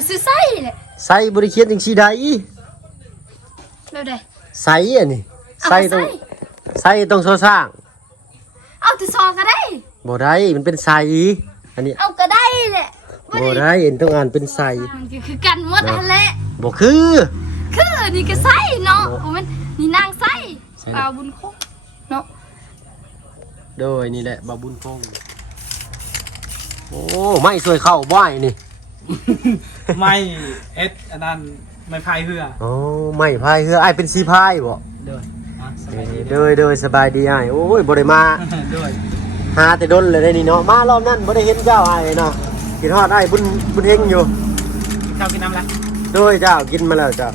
ก็ซื้อไส้แหละไส้บริเคียนจังสีใดแบบใดไส้อันนี้ไส้ต้องโซสร้างเอาที่ซองก็ได้บ่ได้มันเป็นไส้อันนี้เอาก็ได้แหละบ่ได้เห็นต้องอ่านเป็นไส้มันคือกันหมดนั่นแหละบ่คือนี่ก็ไส้เนาะมันนี่นางไส้ปลาบุญคงเนาะโดยนี่แหละบาบุญคงโอ้ไม่สวยเข้าบ่อยนี่ ไม่เอสอันนั้นไม่พายเรือโอ้ไม่พายเรือไอเป็นสีพายบ่โดยสบายดีไอโอ้ยบ่ได้มาหาแต่ดนเลยได้นี่เนาะมารอบนั้นบ่ได้เห็นเจ้าไอเนาะกินฮอดไอบุญเฮงอยู่กินข้าวกินน้ำแล้วโดยเจ้ากินมาแล้วเจ้า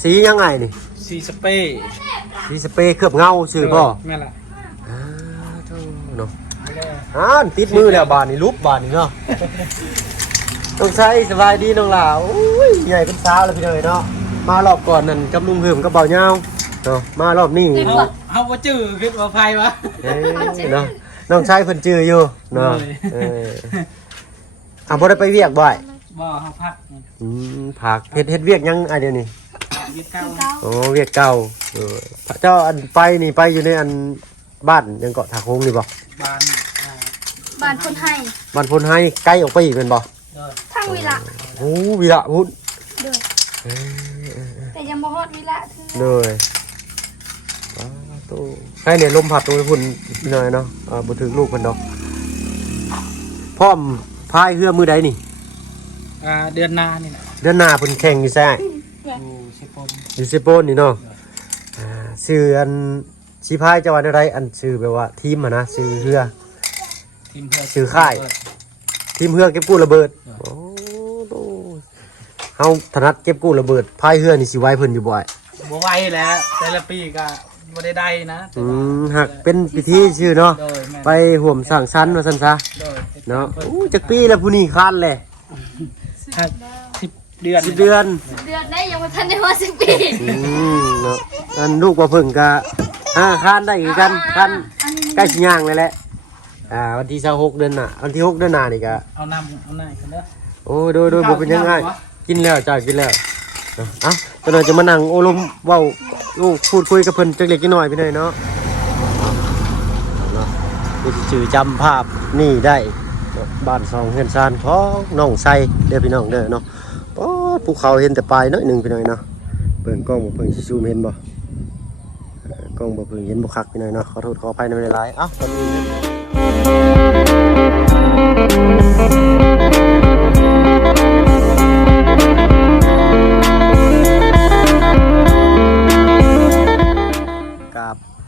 สียังไงนี่สีสเปรย์เคลือบเงาชื่อบ่แม่นล่ะเนาะติดมือแล้วบานนี่ลุบบานนี่เนาะต้องใช้สบายดีน้องหล่าโอ้ยใหญ่เป็นสาวแล้วพี่เนาะมารอบก่อนนั่นกับลุงเหิมกับเบาเงาเนาะมารอบนี้เอาว่าจื้อคิดว่าพายวะเนาะน้องชายเพิ่นจื้ออยู่เนาะบ่ได้ไปเวียกบ่อยบ่เฮาพักผักเฮ็ดเวียกยังอันเดียวนี่เวียกเก่าโอ้เวียกเก่าเจ้าอันไปนี่ไปอยู่ในอันบ้านยังเกาะถาโค้งนี่บ่บ้านคนให้บ้านพลให้ใกล้ออกไปอีกเป็นบ่ทางวิระโอ้วิระพุ่นแต่ยังบ่ฮอดวิระเลยตู้ใครเนี่ยลมพัดตรงนี้พุ่นหน่อยเนาะบ่ถึงลูกเพิ่นดอกพร้อมพายเรือมือใดนี่เดือนหน้านี่แหละเดือนหน้าเพิ่นแข่งอยู่แซ่อยู่เซโปนนี่เนาะชื่ออันสิพายจังหวัดอะไรอันชื่อแบบว่าทีมอ่ะนะชื่อเรือชื่อค่ายทีมเรือเก็บกู้ระเบิดโอ้โหเฮาถนัดเก็บกู้ระเบิดพายเรือนี่สิไว้เพิ่นอยู่บ่อยบ่ไว้แล้วแต่ละปีก็บ่ได้นะหักเป็นพิธีชื่อเนาะไปห่วมสร้างสรรค์ว่าซั่นซะเนาะจักปีแล้วผู้นี้คันแหละ10 เดือนได้ยังบ่ทันได้ว่า10 ปีเนาะอันลูกบ่เพิ่งก็คันได้คือกันคันใกล้สิย่างเลยแหละวันที่26เดือนน่ะวันที่6เดือนหน้านี่ก็เอาน้ำกันเด้อโอ้โดยบ่เป็นยังไงกินแล้วจ้ากินแล้วตอนนี้จะมานั่งโอลมเว้าพูดคุยกับเพิ่นจักเล็กน้อยพี่น้อยเนาะนี่สิชื่อจำภาพนี่ได้บ้าน2เฮือนซานของน้องไสเด้อพี่น้องเด้อเนาะภูเขาเห็นแต่ปลายน้อยนึงพี่น้อยเนาะเบิ่งกล้องบ่เพิ่งสิซูมเห็นบ่กล้องบ่เพิ่งเห็นบ่คักพี่น้อยเนาะขอโทษขออภัยในเวลาตอนนี้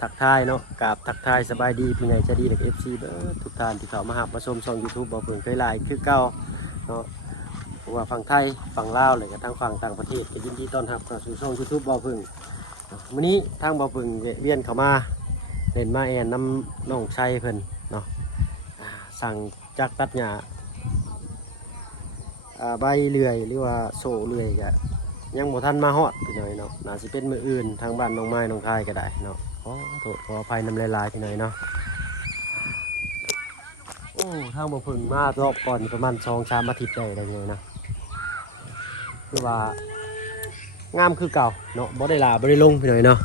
ทักทายเนาะกับทักทายสบายดีพี่ใหญ่ใจดีและ FC เด้อทุกท่านที่เข้ามาหามาชมช่อง YouTube บ่เพิ่งเคยไลน์คือเก่าเนาะเพราะว่าฝั่งไทยฝั่งลาวเลยกับทางฝั่งต่างประเทศก็ยินดีต้อนรับเข้าสู่ช่อง YouTube บ่เพิ่งวันนี้ทางบ่เพิ่งเวียนเข้ามาเล่นมาแอนน้ำน้องชัยเพิ่นเนาะสั่งจักตัดหญ้าใบเลื่อยหรือว่าโซ่เลื่อยก็ยังบ่ทันมาฮอดพี่น้อยเนาะน่าสิเป็นมื้ออื่นทางบ้านน้องไม้น้องคายก็ได้เนาะขอโทษขออภัยน้ำลายๆพี่น้อยเนาะโอ้ทางบ่เพิ่งมารอบก่อนประมาณ 2-3 อาทิตย์ได้เลยเนาะคือว่างามคือเก่าเนาะบ่ได้ลาบ่ได้ลงพี่น้อยเนาะ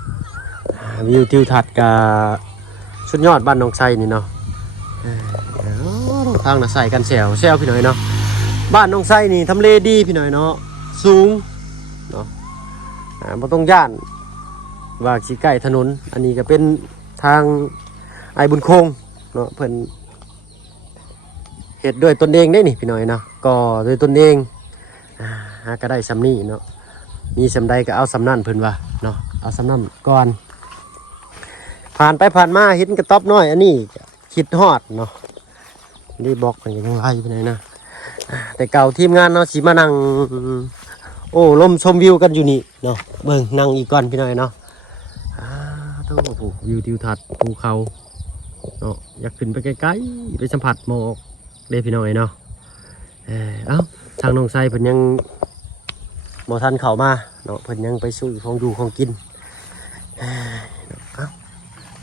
วิวทิวทัศน์กับสุดยอดบ้านน้องไสนี่เนาะทางน่ะใส่กันแซวพี่น้อยเนาะบ้านน้องไสนี่ทำเลดีพี่น้อยเนาะสูงเนาะบ่ต้องย่านว่าสิใกล้ถนนอันนี้ก็เป็นทางไอ้บุญคงเนาะเพิ่นเฮ็ดด้วยตนเองได้นี่พี่น้อยเนาะก็ด้วยตนเองหาก็ได้สำนี้เนาะมีสำใดก็เอาสำนั่นเพิ่นว่าเนาะเอาสำนั่นก่อนผ่านไปผ่านมาเห็นกระต๊อบน้อยอันนี้คิดฮอดเนาะนี่บอกกันยังไงพี่น้อยนะแต่เก่าทีมงานเนาะสิมานั่งโอ้ลมชมวิวกันอยู่นี่เนาะเบิ่งนั่งอีกก่อนพี่น้อยเนาะต้องผูกวิวทิวทัศน์ภูเขาเนาะอยากขึ้นไปใกล้ๆไปสัมผัสหมอกเด้พี่น้อยเนาะทางน้องไสเพิ่นยังบ่ทันเข้ามาเนาะเพิ่นยังไปซื้อของอยู่ของกิน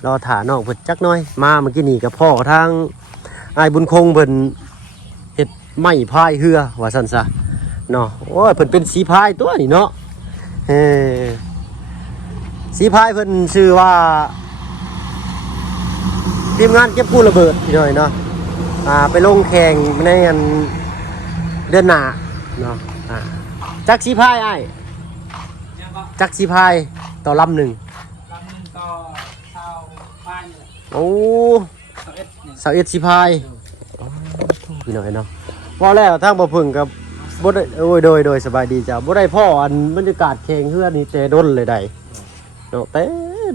รอถ่าน้องเพิ่นจักหน่อยมาเมื่อกี้นี่กับพ่อทางไอ้บุญคงเพิ่นเฮ็ด ไม้พายเรือว่าซั่นซะเนาะโอ้ยเพิ่นเป็นสีพายตัวนี่เนาะสีพายเพิ่นชื่อว่าทีมงานเก็บกู้ระเบิดพี่น้อยเนาะไปลงแข่งในอันเดือนหน้าเนาะจักสีพายอ้าย ยังก็ จักสีพายต่อลำหนึ่ง ลำหนึงก็ชาวบ้านนี่แหละ โอ้ 11นี่ 21สีพายพี่น้อยเนาะว่าแล้วทางบ่พึ่งกับบ่ได้โอ้ยโดยสบายดีจ้ะบ่ได้พ่ออันบรรยากาศแข่งเฮือนี่แต่ดนเลยได้เนาะแต่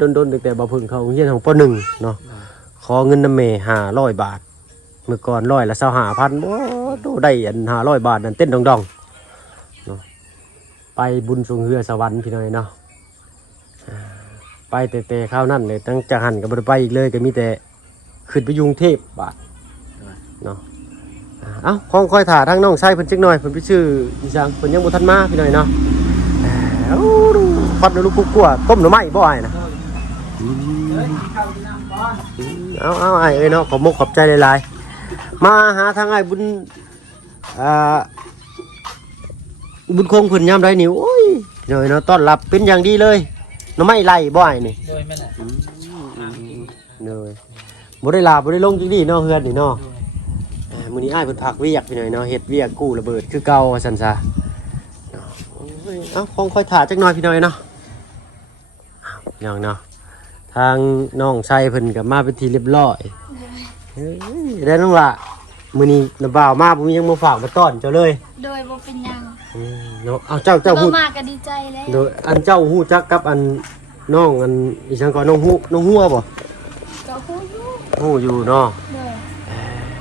ดนตั้งแต่บ่พึ่งเข้าโรงเรียนของป .1 เนาะขอเงินนำแม่500 บาทเมื่อก่อน100ละ25,000บ่โตได้อัน500 บาทนั่นเต้นดองๆเนาะไปบุญสวงเฮือสวรรค์พี่น้อยเนาะไปแต่ข้าวนั่นเลยตั้งจากหันก็บ่ได้ไปอีกเลยก็มีแต่ขึ้นไปยุงเทพบาทเนาะเอ้าคงคอยถ่าทางน้องชายเพิ่นจักหน่อยเพิ่นไปชื่ออีสังเพิ่นยังบ่ทันมาพี่น้อยเนาะเอ้าพัดลูกกุ๊กกัวต้มหน่อไม้บ่อ้ายนะ เข้าที่น้ำบ้าน เอาอ้ายเอ้ยเนาะขอบมกขอบใจหลายๆมาหาทางอ้ายบุญบุญคงเพิ่นยามใดนี่โอ้ยพี่น้อยเนาะต้อนรับเป็นอย่างดีเลยหน่อไม้ไล่บ่อ้ายนี่ โดยแม่นแหละ เลยบ่ได้ลาบ่ได้ลงจังดีเนาะเฮือนนี่เนาะมื้อนี้อ้ายเพิ่นพักเวียกพี่น้อยเนาะเฮ็ดเวียกกู้ระเบิดคือเก่าว่าซั่นซะเนาะโอ้ยเอ้าคงค่อยถ่าจักหน่อยพี่น้อยเนาะพี่น้องเนาะทางน้องชายเพิ่นก็มาเป็นที่เรียบร้อยเฮ้ยได้น้องล่ะมื้อนี้น้าบ่าวมาบ่มีหยังมาฝากมาต้อนเจ้าเลย โดยบ่เป็นหยัง เนาะเอาเจ้า บ่ ฮู้ มาก็ดีใจแล้ว โดยอันเจ้าฮู้จักกับอันน้องอันอีสังก็น้องฮัวบ่ ก็ฮู้อยู่ ฮู้อยู่เนาะ โดย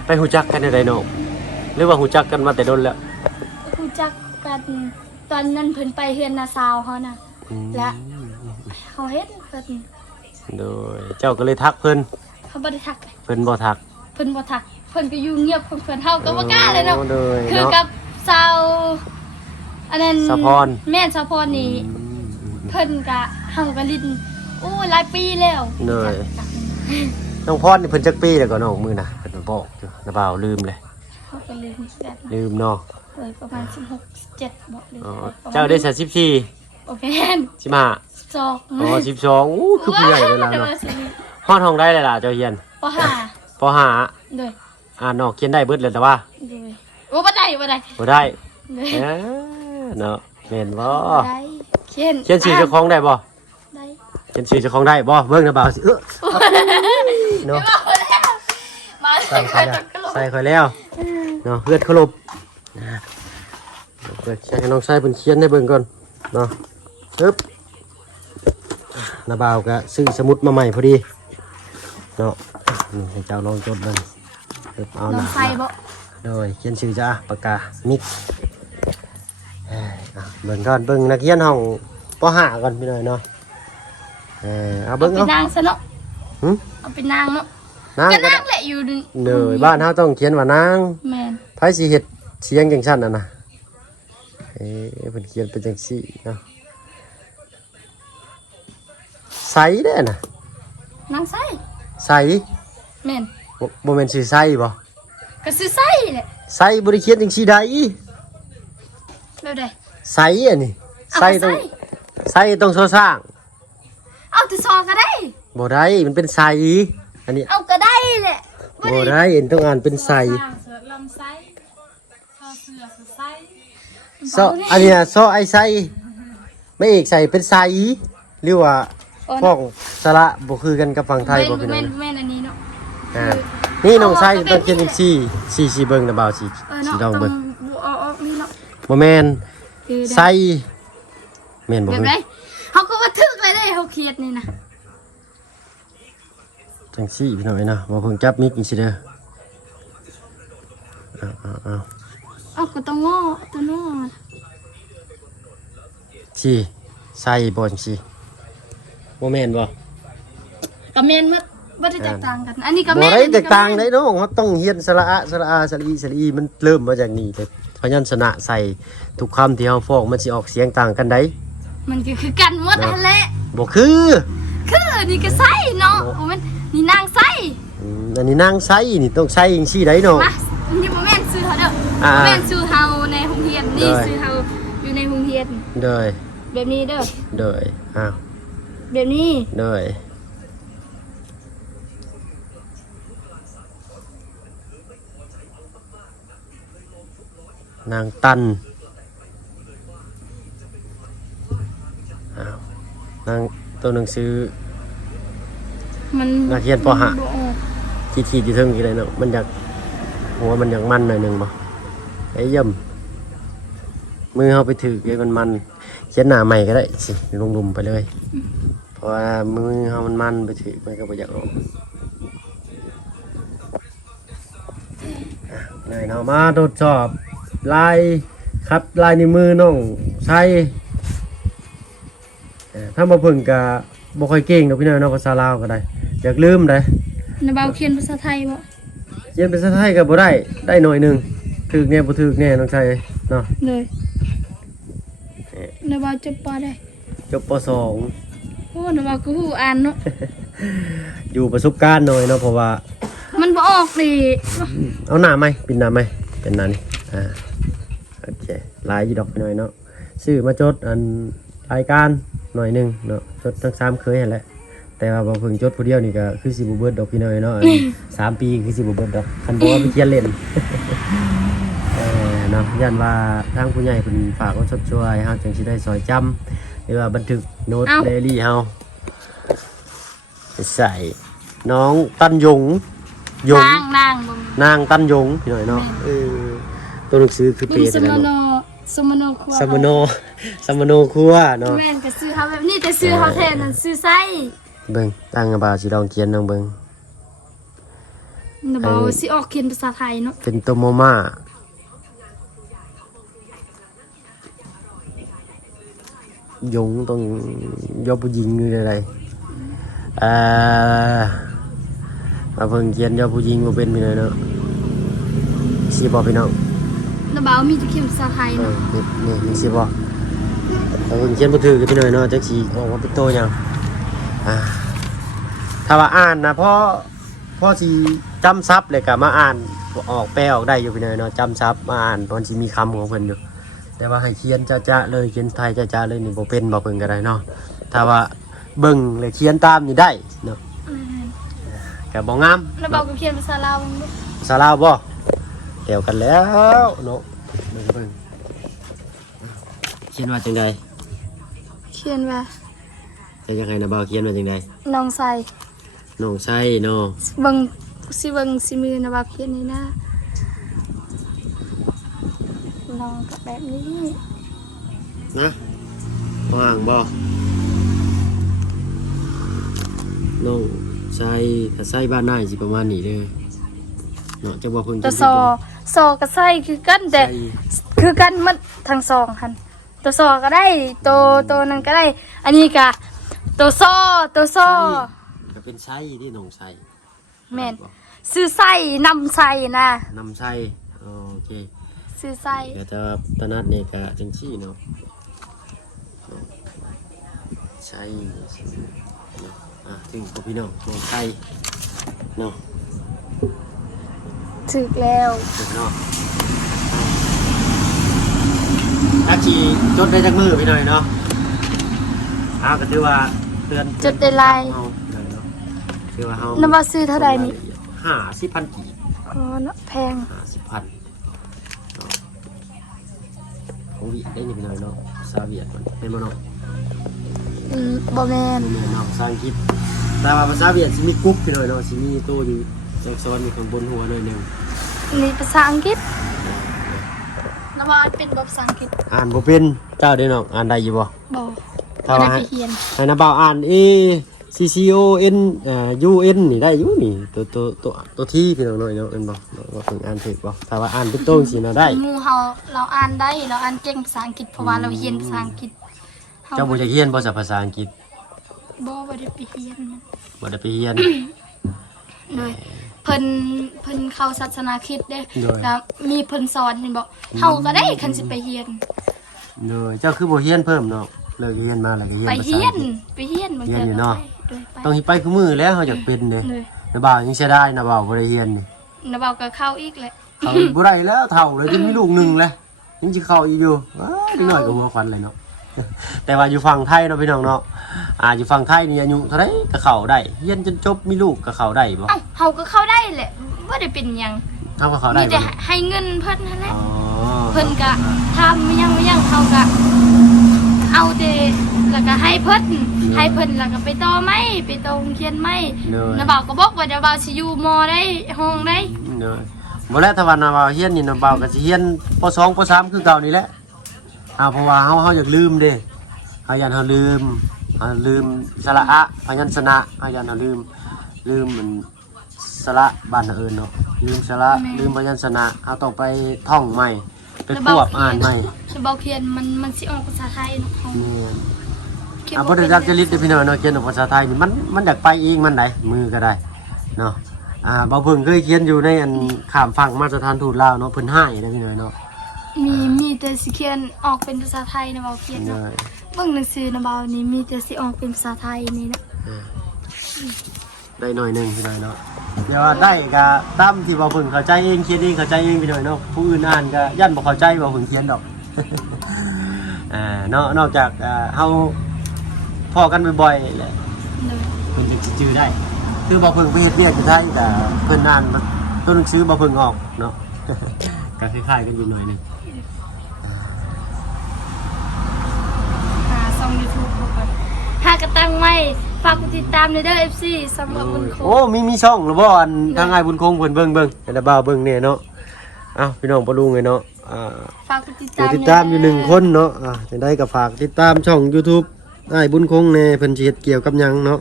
ไปฮู้จักกันได้เนาะหรือว่าฮู้จักกันมาแต่ดนแล้ว รู้จักกันตอนนั้นเพิ่นไปเฮือนนาซาวเขาน่ะและเขาเห็นเพิ่น โดยเจ้าก็เลยทักเพิ่น เขาบ่ได้ทักเลย เพิ่นบ่ทัก เพิ่นบ่ทักเพิ่นก็อยู่เงียบของเพิ่นเฮาก็บ่กล้าเลยเนาะ โดย คือ เนาะ กับสาวอันนั้น สะพร แม่นสะพรนี่เพิ่นก็เฮาก็ลิ้นโอ้หลายปีแล้ว โดยน้องพรนี่เพิ่นจักปีแล้วก็น้องมื้อน่ะเพิ่นมาบอกอยู่นะบ่าวลืมเลย เขาก็ลืมแบบนั้น ลืมเนาะ เลยประมาณ16 17บอกเลย อ๋อ ประมณ เจ้าได้34 โอเคแม่น 15 จอก อ๋อ12อู้คือผู้ใหญ่เลยล่ะ เดี๋ยว เนาะ มาสิ ฮอดห้องได้เลยล่ะเจ้าเฮียน ปห้า ปห้า เลย อ่านออกเขียนได้เบิดเลยแต่ว่า เลยโอ้บ่ได้บ่ได้ บ่ได้ เลย เนาะแม่นบ่ บ่ได้เขียน เขียนชื่อเจ้าของได้บ่ ได้ เขียนชื่อเจ้าของได้บ่เบิ่งนะบ่าวสิเนาะ มา ใส่ ใส่ ค่อย ต แล้ว กลง ใส่ค่อยแล้วเนาะเพื่อนเคารพเปิดใช้น้องชายเพิ่นเขียนให้เบิ่งก่อนเนาะปึ๊บนาบ่าวก็ซื้อสมุดมาใหม่พอดีเนาะนี่ให้เจ้าลองจดเบิ่งปึ๊บเอา น้อ นะ งใส่บ่ โดยเขียนชื่อจ้าปากกามิกเบิ่งก่อนเบิ่งนักเรียนห้องป .5 ก่อนพี่หน่อยเนาะเอา เอา เบิ่ง ไป เอา นางซะเนาะ หึ เอาไปนางเนาะ นาง ก็ ก็ นา ได้ งแหละอยู่นี่ เนยบ้านเฮาต้องเขียนว่านาง แม่น ไผสิเฮ็ดเสียงจังซั่นน่ะนะเพิ่นเขียนเป็นจังซี่เนาะใสเด้อน่ะ นางใส่ ใส แม่น บ่แม่นชื่อใสบ่ ก็ซื้อใส่แหละ ใสบ่ได้เขียนจังซี่ใด แล้วได้ ใสอันนี้ เอา ใส ไป ต้อ ใส่ งใสต้องโซสร้าง เอาแต่ซอก็ได้ บ่ได้มันเป็นใสอันนี้ เอาก็ได้แหละ บ่ได้เอ็นต้องอ่านเป็นใส เสือลำไส้เสือไส้ ซออันเนี้ยซอไอไซไม่เอกใส่เป็นไซหรือว่าพ้องสระบ่คือกันกับฝั่งไทยบ่เป็น แม่ ไง นแม่นอันนี้เนาะ นี่น้องไซต้องเขียนจังซี่เบิ่งนะบ่าวสิ เนาะ ลอง ต้อง เบิ่ง เอานี่เนาะ บ่แม่น คือ ไซแม่นบ่ เดี๋ยว คือ ได้เขาก็ว่าทึกเลยได้เขาเครียดนี่นะ จังซี่พี่น้อยนะบ่เพิ่งจับมิกจังซี่เด้อเอา เอาก็ต้องง้อตัวง้อ สิไซบ่จังซี่บ่แม่นบ่ ก็แม่นบ่ได้แตกต่างกัน อันนี้ก็ บ่ แม่น ได้แตกต่างได้น้องเราต้องเรียนสระอะสระอาสระอีสระอีมันเริ่มมาจากนี่แต่พยัญชนะใส่ทุกคำที่เฮาฟ้องมันสิออกเสียงต่างกันได้ มันก็คือกันหมดนั่นแหละ บ่คือ คือนี่ก็ใส่เนาะโอ้มันนี่นางใส่ อันนี้นางไซนี่ต้องใส่จังซี่ได้เนาะ มาอันนี้บ่แม่นซื้อเท่า เด้อ อ่า แม่นชื่อเฮาในโรงเรียนนี่ ได้ ชื่อเฮาอยู่ในโรงเรียน โดย แบบนี้เด้อ โดยอ้าว แบบนี้ โดยนางตันอ้าวนางตัวหนังสือ มัน นักเรียนปห้า บ่ออก ขีดอยู่เทิงกี่ไรเนาะมันอยากหัวมันอยากมันหน่อยหนึ่งบ่ไอ้เย่ำมือเขาไปถือไอ้มันเขียนหน้าใหม่ก็ได้สิลงดุมไปเลย เพราะว่ามือเขามันไปถือมันก็บ่อยากออกเหนื่อยเนาะมาทดสอบลายครับลายในวมือน้องใช้ถ้ามาพึ่งกับบ่ค่อยเก่งดอกพี่น้อยเนาะภาษาลาวก็ได้อยากลืมได้ นะเบาเขียนภาษาไทยบ่ เขียนเป็นภาษาไทยก็บ่ได้หน่อยหนึงถึกแน่บ่ถึกแน่น้องชายเนาะ เลยนะเบาจะปอได้ จบป .2 โอ้นะเบาก็ฮู้อ่านเนาะ อยู่ประสบการณ์หน่อยเนาะเพราะว่า มันบ่ออกดิ เอาหน้าไหมปิดหน้าไหมเป็นหน้านี่โอเคลายอยู่ดอกไปหน่อยเนาะชื่อมาจดอันรายการหน่อยหนึงเนาะจดทั้ง3เคยหั่นแหละแต่ว่าบ่เพิ่งจดผู้เดียวนี่ก็คือสิบ่เบิดดอกพี่น้อยเนาะอัน 3 ปีคือสิบ่เบิดดอกคันบ่ว่าไปเขียนเล่น เนาะยันว่าทางผู้ใหญ่เพิ่นฝากเอาชดช่วยเฮาจังสิได้ซอยจำหรือว่าบันทึกโน้ตไดอารี่เฮาใส่น้องตันยง นางบ่ นางตันยงพี่หน่อยเนาะตัวหนังสือคือ มึ เป ง ร ส อะไร มโน เนาะ สมโนครัว สมโนสมโนครัวเนาะ แม่นก็ซื้อเฮาแบบนี้แต่ซื้อเฮาแท้นั่นซื้อไส้ เบิ่งตั้งกระบาสิลองเขียนน้องเบิ่ง นะเบาสิออกเขียนภาษาไทยเนาะ เป็นตัวโมม่า ยงต้องยอผู้หญิงหรืออะไรมาเพิ่งเขียนยอผู้หญิงมาเป็นไปเลยเนาะสีบอกพี่น้อง นะเบามีแต่เขียนภาษาไทยเนาะ นี่สีบอกมาเพิ่งเขียนบ่ถือกับพี่หน่อยเนาะจักสีออกมาเป็นโตยังถ้าว่าอ่านนะพ่อสีจำซับเลยกะมาอ่านออกแปลออกได้อยู่พี่หน่อยเนาะจำซับมาอ่านตอนสีมีคำของเพิ่นอยู่แต่ว่าให้เขียนจ้าๆเลยเขียนไทยจ้าๆเลยนี่บ่เป็นบ่เพิ่นก็ได้เนาะถ้าว่าเบิ่งเลยเขียนตามนี่ได้เนาะก็บ่งาม นะเบาก็เขียนภาษาลาวมึงเด้อ ภาษาลาวบ่เกี่ยวกันแล้วเนาะเบิ่งเขียนว่าจังได๋ เขียนว่า จะยังไงนะบ่าวเขียนว่าจังได๋ น้องใส่ น้องไส้เนาะ เบิ่งสิมือนะเบาเขียนนี่นะลองกับแบบนี้ นะว่างบ่น้องไส้ถ้าไส้บ้านนายสิประมาณนี้เด้อเนาะจังว่าเพิ่น ตัวซอกับไส้คือกันแต่ ไส้ คือกันหมันทั้งสองคันตัวซอก็ได้ตัวนั้นก็ได้ อันนี้ก็ตัวซอ ก็เป็นไส้ที่น้องไส้ แม่นซื้อไส้นำไส้นะ นำไส้โอเค ซื้อไส้ ก็จะตนัดนี่ก็จังซี่เนาะไส้ถึงกับพี่น้องน้องไส้เนาะ ถึกแล้ว ถึงเนาะอาชีจดได้จากมือพี่หน่อยเนาะก็ถือว่าเตือน จดได้ลาย เฮาถือว่าเฮา น้ำว่าซื้อเท่าใดนี่ 50,000 กีบ อ๋อเนาะแพง 50,000เนาะของเวียดได้นี่พี่หน่อยเนาะซาเวียดมันเป็นบ่เนาะ บ่แม่น เนาะภาษาอังกฤษแต่ว่าภาษาเวียดสิมีกรุ๊ปพี่หน่อยเนาะสิมีตัวอยู่จักซ้อนมีข้างบนหัวหน่อยหนึง นี่ภาษาอังกฤษน้ำว่าเป็นภาษาอังกฤษ อ่านบ่เป็นเจ้าเด้น้องอ่านได้อยู่บ่ บ่ ถ้า บ่ ว่า ได้ ให้ ไปเรียน ให้น้าบ่าวอ่าน A C C O N U N นี่ได้อยู่นี่ตัวที่พี่น้องหน่อยเนาะเป็นบ่ว่าเพิ่นอ่านถูกบ่ถ้าว่าอ่านเป็นตัวจังซี่เนาะได้ หมู่เฮาเราอ่านได้เราอ่านเก่งภาษาอังกฤษเพราะว่าเราเรียนภาษาอังกฤษ เจ้าบ่จะเรียนบ่ภาษาอังกฤษ บ่ได้ไปเรียนมัน บ่ได้ไปเรียน เลยเพิ่นเข้าศาสนาคริสต์เด้ โดย แล้วมีเพิ่นสอนเห็นบอกเฮาก็ได้คันสิไปเรียน เด้อเจ้าคือบ่เรียนเพิ่มเนาะเลิกเรียนมาแล้วก็เรียน ไป ภา เรี ษาย อั น งกฤษ ไปเรียนบาง เรียนอยู่ ก็ เนาะ ไปไป ต้องสิไปคือมือแล้วเฮาอยากเป็นเด้ เลย น้าบ่าวยังเสียดายน้าบ่าวบ่ได้เรียนนี่ น้าเบาก็เข้าอีกแหละ เขาบ่ได้แล้วเฒ่าเลยจะมีลูกหนึงเลยยังสิเข้าอีกอยู่ว้านิดหน่อยก็หัวควันเลยเนาะ แต่ว่าอยู่ฝั่งไทยเนาะพี่น้องเนาะอยู่ฝั่งไทยนี่อายุเท่าไหร่ก็เข้าได้เรียนจนจบมีลูกก็เข้าได้บ่ เอ้าเฮาก็เข้าได้แหละบ่ได้เป็นหยัง เฮาก็เข้าได้ มี บ่ แต่ให้เงินเพิ่นนั่นแหละ อ๋อ เพิ่นก็ทำไม่ยังเฮาก็เอาแต่แล้วก็ให้เพิ่นแล้วก็ไปต่อไหมไปต่อโรงเรียนไหมน้าบ่าวก็บอกว่าเดี๋ยวบ่าวสิอยู่มอได้ห้องได้ เนาะบ่แล้วถ้าว่านาบ่าวเฮียนนี่นาบ่าวก็สิเฮียนป .2 ป .3 คือเก่านี่แหละเพราะว่าเฮาอยากลืมเด้เฮายันเฮาลืมสระอะพยัญชนะเฮายันเฮาลืมมันสระบ้านเอิ้นเนาะลืมสระลืมพยัญชนะเฮาต้องไปท่องใหม่ไปควบอ่านใหม่ จะบ่าวเขียนมันสิออกภาษาไทยเนาะเฮา นี่บ่ได้รักจริตเด้อพี่น้องเนาะเขียนออกภาษาไทยนี่มันอยากไปเองมันได้มือก็ได้เนาะบ่าวเพิ่งเคยเขียนอยู่ในอันข้ามฝั่งมาสถานทูตลาวเนาะเพิ่นให้เด้อพี่น้องเนาะ มีแต่สิเขียนออกเป็นภาษาไทยนะบ่าวเขียนเนาะเบิ่งหนังสือนะบ่าวนี่มีแต่สิออกเป็นภาษาไทยนี่นะ ได้หน่อยหนึงพี่น้อยเนาะเดี๋ยวว่าได้ก็ตามที่บ่าวเพิ่งเข้าใจเองเขียนเองเข้าใจเองพี่น้อยเนาะผู้อื่นอ่านก็ย่านบ่เข้าใจบ่าวเพิ่งเขียนดอก เนาะนอกจากเฮาพ้อกันบ่อยๆแหละ เลย เพิ่นจะจื้อได้คือบ่าวเพิ่งไปเฮ็ดเวียกอยู่ไทยก็เพิ่นอ่านตัวหนังสือบ่าวเพิ่งออกเนาะ ก็คล้ายๆกันอยู่หน่อยหนึง ช่อง YouTube บ่ก่อนหากระตั้งไว้ฝากกดติดตามในเด้อ FC สำหรับบุญคง โอ้มีช่องหรือบ่อันทางอ้ายบุญคงเพิ่นเบิ่งให้ได้บ่าวเบิ่งแน่เนาะเอ้าพี่น้องบ่รู้ไงเนาะฝากกดติด ผู้ ตาม ติดตามอยู่1คนเนาะจังได๋ก็ฝากติดตามช่อง YouTube อ้ายบุญคงแน่เพิ่นสิเฮ็ดเกี่ยวกับหยังเนาะ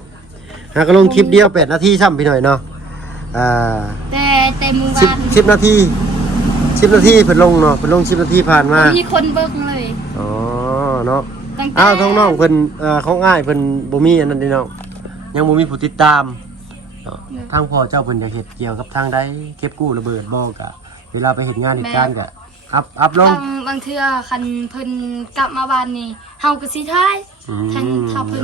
หากก็ลงคลิปเดียว8นาทีซ้ำพี่หน่อยเนาะแต่มื้อวาน 10นาที10นาทีเพิ่นลงเนาะเพิ่นลง10นาทีผ่านมา มีคนเบิ่งเลย อ๋อเนาะ ตั้งแต่ อ้าวท้องน้องเพิ่นของอ้ายเพิ่นบ่มีอันนั้นเด้เนาะยังบ่มีผู้ติดตามเนาะทางพ่อเจ้าเพิ่นอยากเฮ็ดเกี่ยวกับทางใดเก็บกู้ระเบิดบ่ก็เวลาไปเฮ็ดงานเหตุการณ์ก็อัพลง บางเทื่อคันเพิ่นกลับมาบ้านนี่เฮาก็สิทายทันถ้าเพิ่น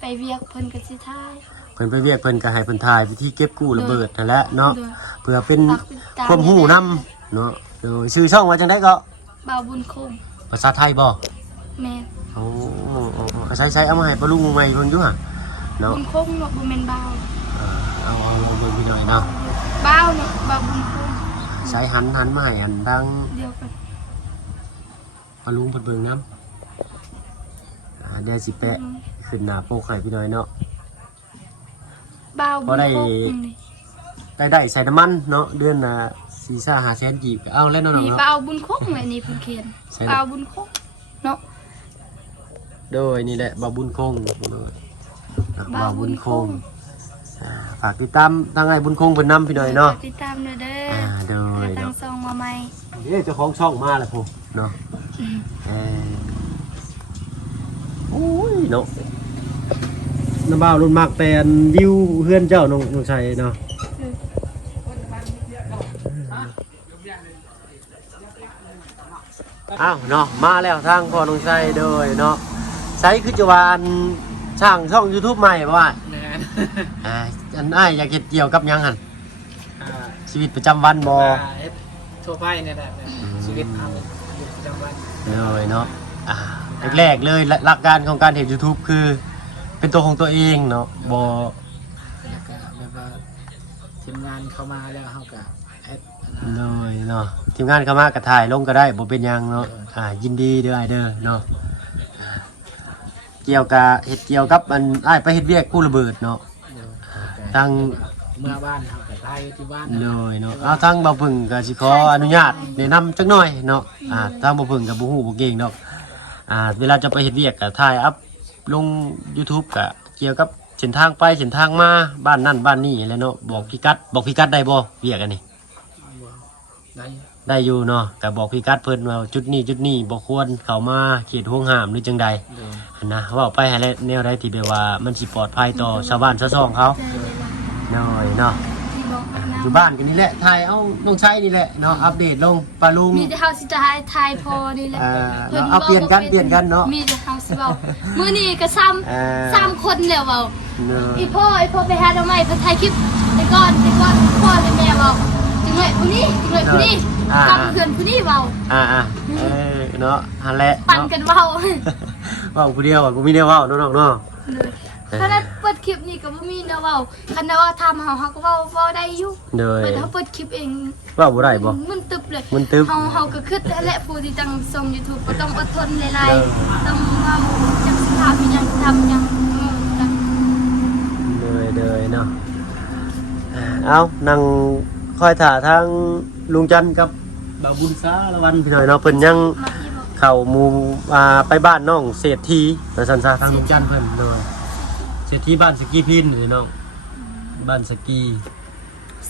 ไปเวียกเพิ่นก็สิทาย เพิ่นไปเวียกเพิ่นก็ให้เพิ่นถ่ายวิธีเก็บกู้ระเบิดนั่นแหละเนาะเพื่อเป็น ฝากติดตาม ความรู้นํเนาะโดยชื่อช่องว่าจังได๋ก็ บ่าวบุญคง ภาษาไทยบ่ แม่น โอ้ใช้เอามาให้ปะลุงใหม่เพิ่นอยู่ห่ะเนาะ บุญคงเนาะบ่แม่นบ่าว เอาเบิ่งพี่หน่อยเนาะ บ่าวเนาะบ่าวบุญคง ใช้หันมาให้อันทาง เดียวกัน ปะลุงเพิ่นเบิ่งนำเดี๋ยวสิแปะขึ้นหน้าโปกให้พี่หน่อยเนาะ บ่าวบุญคงนี่ ได้ใส่น้ำมันเนาะเดือนน่ะ4-500,000กีบก็เอาแล้วเนาะ นี่ เนาะ บ่าวบุญคงแม่นี่เพิ่นเขียนบ่าวบุญคงเนาะ โดยนี่แหละบ่าวบุญคงบ่าวบุญคงฝากติดตามทางไอ้บุญคงเพิ่นนำพี่หน่อยเนาะ ติดตามเด้อ โดย ตั้ง เนาะ ซองมาใหม่ เจ้าของช่องมาแล้วพุ่นเนาะโอ้ยเนาะน้ำบ่าวรุ่นมากแต่อันวิวเฮือนเจ้าน้องชัยเนาะอ้าวเนาะมาแล้วทางพ่อน้องชัยโดยเนาะใช้คือจะวาอันช่างช่อง YouTube ใหม่บ่ว่า แม่น อันอ้ายอยากเฮ็ดเกี่ยวกับหยังหั่นชีวิตประจำวันบ่ เฮ็ดทั่วไปนี่แหละชีวิตเอาอยู่ประจำวัน เลยเนาะแรกๆเลยหลักการของการเฮ็ด YouTube คือเป็นตัวของตัวเองเนาะบ่ แล้วก็แบบว่าทีมงานเข้ามาแล้วเฮาก็เฮ็ดอันนั้น เลยเนาะทีมงานเข้ามาก็ถ่ายลงก็ได้บ่เป็นหยังเนาะยินดีเด้ออ้ายเด้อเนาะเกี่ยวกับเฮ็ดเกี่ยวกับอันอ้ายไปเฮ็ดเวียกกู้ระเบิดเนาะทาง เมื่อบ้านเฮาก็ไล่ที่บ้าน เลยเนาะเอาทางบ่พึ่งก็สิขออนุญาตแนะนำจักหน่อยเนาะทางบ่พึ่งก็บ่ฮู้บ่เก่งดอกเวลาจะไปเฮ็ดเวียกก็ถ่ายอัพลง YouTube ก็เกี่ยวกับเส้นทางไปเส้นทางมาบ้านนั่นบ้านนี่แหละเนาะบอกพิกัดได้บ่เวียกอันนี้ ได้ ได้อยู่เนาะก็บอกพิกัดเพิ่นว่าจุดนี้บ่ควรเข้ามาเขตห่วงห้ามหรือจังใด เดิน นะเว้าไปให้แนวใดที่แบบว่ามันสิปลอดภัยต่อชาวบ้านชาวช่องเขา เจอเวลา น้อยเนาะ ที่บอกนะ อยู่บ้านกันนี่แหละถ่ายเอาลงใช้นี่แหละเนาะอัปเดตลงปลาลุง มีแต่เฮาสิจะให้ทายพอนี่แหละ เอาเปลี่ยนกันเนาะ มีแต่เฮาสิเว้ามื้อนี้ก็3คนแล้วเว้า เนาะ อีพ่อไปหาทำไมเพิ่นถ่ายคลิปแต่ก่อนพ่อและแม่เว้าจัง หน่อยผู้นี้หน่อยผู้นี้ทำเพื่อนผู้นี้เบา เนาะฮันแหละ ปั่นกันเบา ว่าผู้เดียวกูมีเดียวว่าน้องๆเนาะ ขนาดเปิดคลิปนี่ก็บ่มีนะเว้าคันว่าทำเฮาก็เว้าได้อยู่ เด้อ เปิดเฮาเปิดคลิปเอง ว่าบ่ได้บ่ มันตึบเลย มันตึบ เฮาก็คิดแหละผู้ที่จังส่ง YouTube ก็ต้องอดทนหลายๆต้องว่าจังสิทำยังทำยัง เด้อเนาะเอานั่งคอยถ่าทางลุงจันทร์กับบ่าวบุญสารวันพี่น้อยเนาะเพิ่นยัง มาอีบอก เข้าหมู่ไปบ้านน้องเศรษฐีว่าซั่นซะทางลุงจันทร์เพิ่นเนาะเศรษฐีบ้านสกีพินนี่น้องบ้านสกี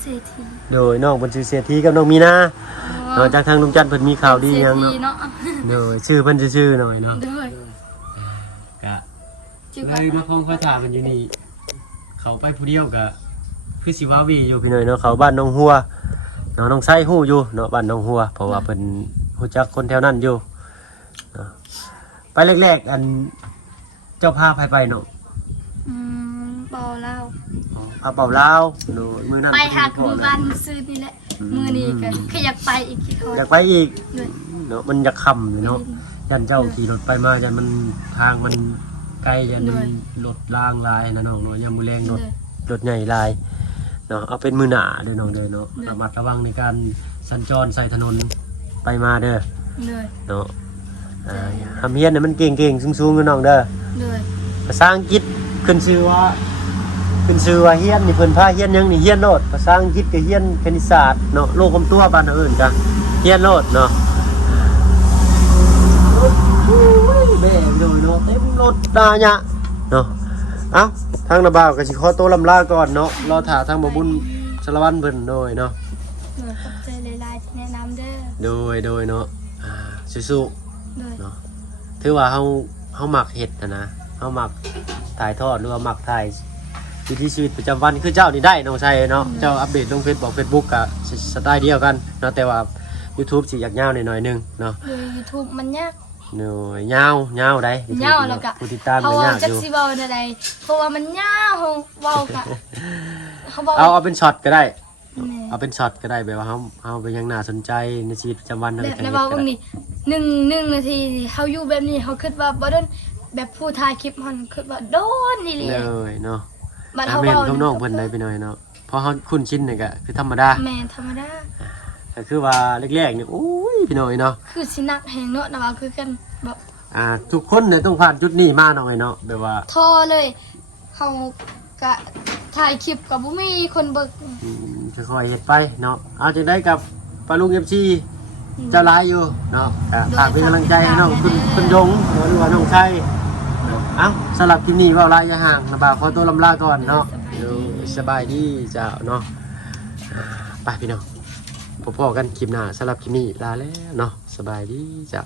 เศรษฐี โดยน้องเพิ่นชื่อเศรษฐีกับน้องมีนาเนาะจากทางลุงจันทร์เพิ่นมีข่าวดีหยังเนาะ เนาะ โดยชื่อเพิ่นชื่อหน่อยเนาะ ด้วย กะ จิ๋ว เลยมาพ้องคอยถามกันอยู่นี่เขาไปผู้เดียวกะคือสิว่าวีอยู่พี่หน่อยเนาะเขาบ้านน้องหัวเนาะน้องไส้ฮู้อยู่เนาะบ้านน้องหัวเพราะว่าเพิ่นฮู้จักคนแถวนั้นอยู่เนาะไปแรกๆอันเจ้าพาไปเนาะ เบาเล่า พาเป่าลาวเนาะมื้อนั้น ไปหาคือบ้านซื้อนี่แหละมื้อนี้กันขยักไปอีกกี่คน อยากไปอีก ด้วย เนาะมันอยากค่ำอยู่เนาะยันเจ้าขี่รถไปมายันมันทางมันไกลยันมันรถลางลายนะน้องเนาะยามมื้อแรงรถใหญ่ลายเนาะเอาเป็นมือหนาเด้อน้องเด้อเนาะระมัดระวังในการสัญจรใส่ถนนไปมาเด้อ เลย เนาะทำเฮียนเนี่ยมันเก่งๆสูงๆกันน้องเด้อ เลย ภาษาอังกฤษขึ้นชื่อว่าเฮียนนี่เพิ่นพาเฮียนหยังนี่เฮียนโลดภาษาอังกฤษก็เฮียนคณิตศาสตร์เนาะโลกความตัวบ้านเราอื่นก็เฮียนโลดเนาะแม่โดยเนาะเต็มรถดาหยะเนาะเอ้าทางนาบ่าวก็สิขอตัวลำลาก่อนเนาะรอถ่าทางบ่บุญสารวัตรเพิ่นโดยเนาะ เลยขอบใจหลายๆที่แนะนำเด้อ โดยเนาะสู้ เลย ๆเนาะถือว่าเฮามักเฮ็ดนะเฮามักถ่ายทอดหรือว่ามักถ่ายวิถีชีวิตประจำวันคือเจ้านี่ได้น้องชัยเนาะเจ้าอัปเดตลงFacebook ก็สไตล์เดียวกันเนาะแต่ว่า YouTube สิอยากยาวหน่อยนึงเนาะ เลย YouTube มันยาก หน่อยยาวได้ YouTube ยาวแล้วก็ ผู้ติดตาม เพราะ ก็ ว่าย าก จั อก ยู่ สิเว้าได้ใดเพราะว่ามันยาวเว้ากะเขาบอก เอาเป็นช็อตก็ได้ แม่ เอาเป็นช็อตก็ได้แบบว่าเฮาไปยังน่าสนใจในชีวิตประจำวันอะไร แบบ กัน ใน เฮ็ด เว้า ก็ เบิ่ง ได้ นี่หนึ่งนาทีนี่เฮาอยู่แบบนี้เฮาคิดว่าบ่โดนแบบผู้ถ่ายคลิปมันคิดว่าโดนนี่เลย เลยเนาะ บัด อา เฮา แม่น เว้า กับน้องเพิ่นได้ไปหน่อยเนาะเพราะเฮาคุ้นชินนี่ก็คือธรรมดา แม่ธรรมดา ก็คือว่าแรกๆนี่โอ้ยพี่น้อยเนาะ คือสินักแหงเนาะนะว่าคือกันแบบ ทุกคนเนี่ยต้องผ่านจุดนี้มาหน่อยเนาะแบบว่า ทอเลยเฮาก็ถ่ายคลิปก็บ่มีคนเบิ่ง ค่อยๆเฮ็ดไปเนาะเอาจังได้กับปลาลุง FC เจ้าหลายอยู่เนาะก็ฝากเป็นกำลังใจให้น้องคุณยงเนาะหรือว่าน้องชัยเอ้าสำหรับที่นี่เว้าหลายอย่าห่างนะบ่าวขอตัวลำลาก่อนเนาะสบายดีเจ้าเนาะไปพี่น้องพบกันคลิปหน้าสำหรับคลิปนี้ลาแล้วเนาะสบายดีเจ้า